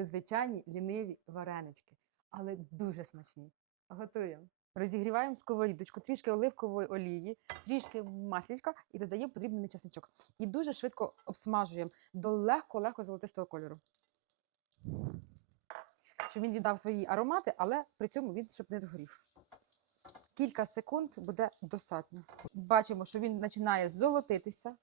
незвичайні ліниві варенички, але дуже смачні. Готуємо. Розігріваємо сковорідочку, трішки оливкової олії, трішки маслічка і додаємо подрібнений чесничок. І дуже швидко обсмажуємо до легко-легко золотистого кольору. Щоб він віддав свої аромати, але при цьому він щоб не згорів. Кілька секунд буде достатньо. Бачимо, що він починає золотитися.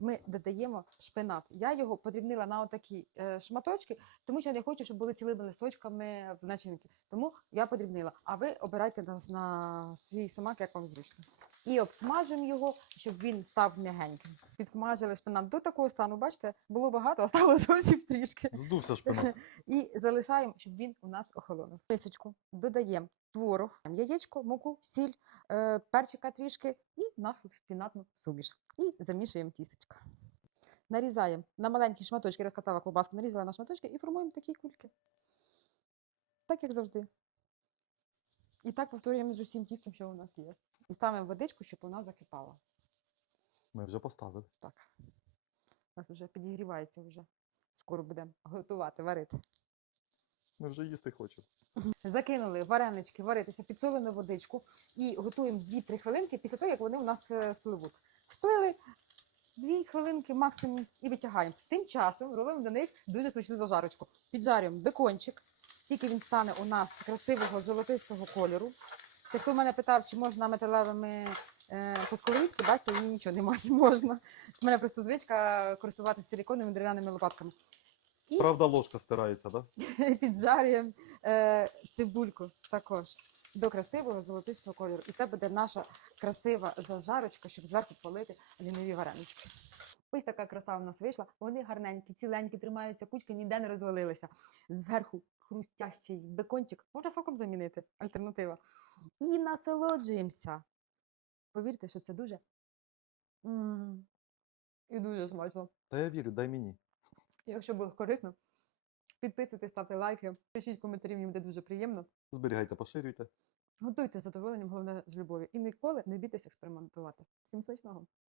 Ми додаємо шпинат. Я його подрібнила на отакі е, шматочки, тому що я не хочу, щоб були цілими листочками в начинки. Тому я подрібнила. А ви обирайте на, на свій смак, як вам зручно. І обсмажимо його, щоб він став м'ягеньким. Підсмажили шпинат до такого стану. Бачите, було багато, а стало зовсім трішки. Здувся шпинат. І залишаємо, щоб він у нас охолонув. Мисочку додаємо творог, яєчко, муку, сіль, перчика трішки і нашу шпінатну суміш. І замішуємо тістечко. Нарізаємо на маленькі шматочки, розкатала ковбаску, нарізала на шматочки і формуємо такі кульки. Так, як завжди. І так повторюємо з усім тістом, що у нас є. І ставимо водичку, щоб вона закипала. Ми вже поставили. Так. У нас вже підігрівається вже. Скоро будемо готувати, варити. Ми вже їсти хочемо. Закинули варенички варитися, підсолену водичку і готуємо 2-3 хвилинки після того, як вони у нас е, спливуть. Сплили 2 хвилинки максимум і витягаємо. Тим часом робимо до них дуже смачну зажарочку. Піджарюємо бекончик, тільки він стане у нас красивого золотистого кольору. Це хто мене питав, чи можна металевими е, бачите, її нічого немає, можна. У мене просто звичка користуватися силіконовими дерев'яними лопатками. І Правда, ложка стирається, так? Да? піджарюємо е, цибульку також до красивого золотистого кольору. І це буде наша красива зажарочка, щоб зверху полити ліниві варенички. Ось така краса в нас вийшла. Вони гарненькі, ціленькі, тримаються кучки, ніде не розвалилися. Зверху хрустящий бекончик можна соком замінити. Альтернатива. І насолоджуємося. Повірте, що це дуже м, і дуже смачно. Та я вірю, дай мені. Якщо було корисно, підписуйтесь, ставте лайки, пишіть коментарі, мені буде дуже приємно. Зберігайте, поширюйте. Готуйте з задоволенням, головне з любов'ю. І ніколи не бійтесь експериментувати. Всім смачного!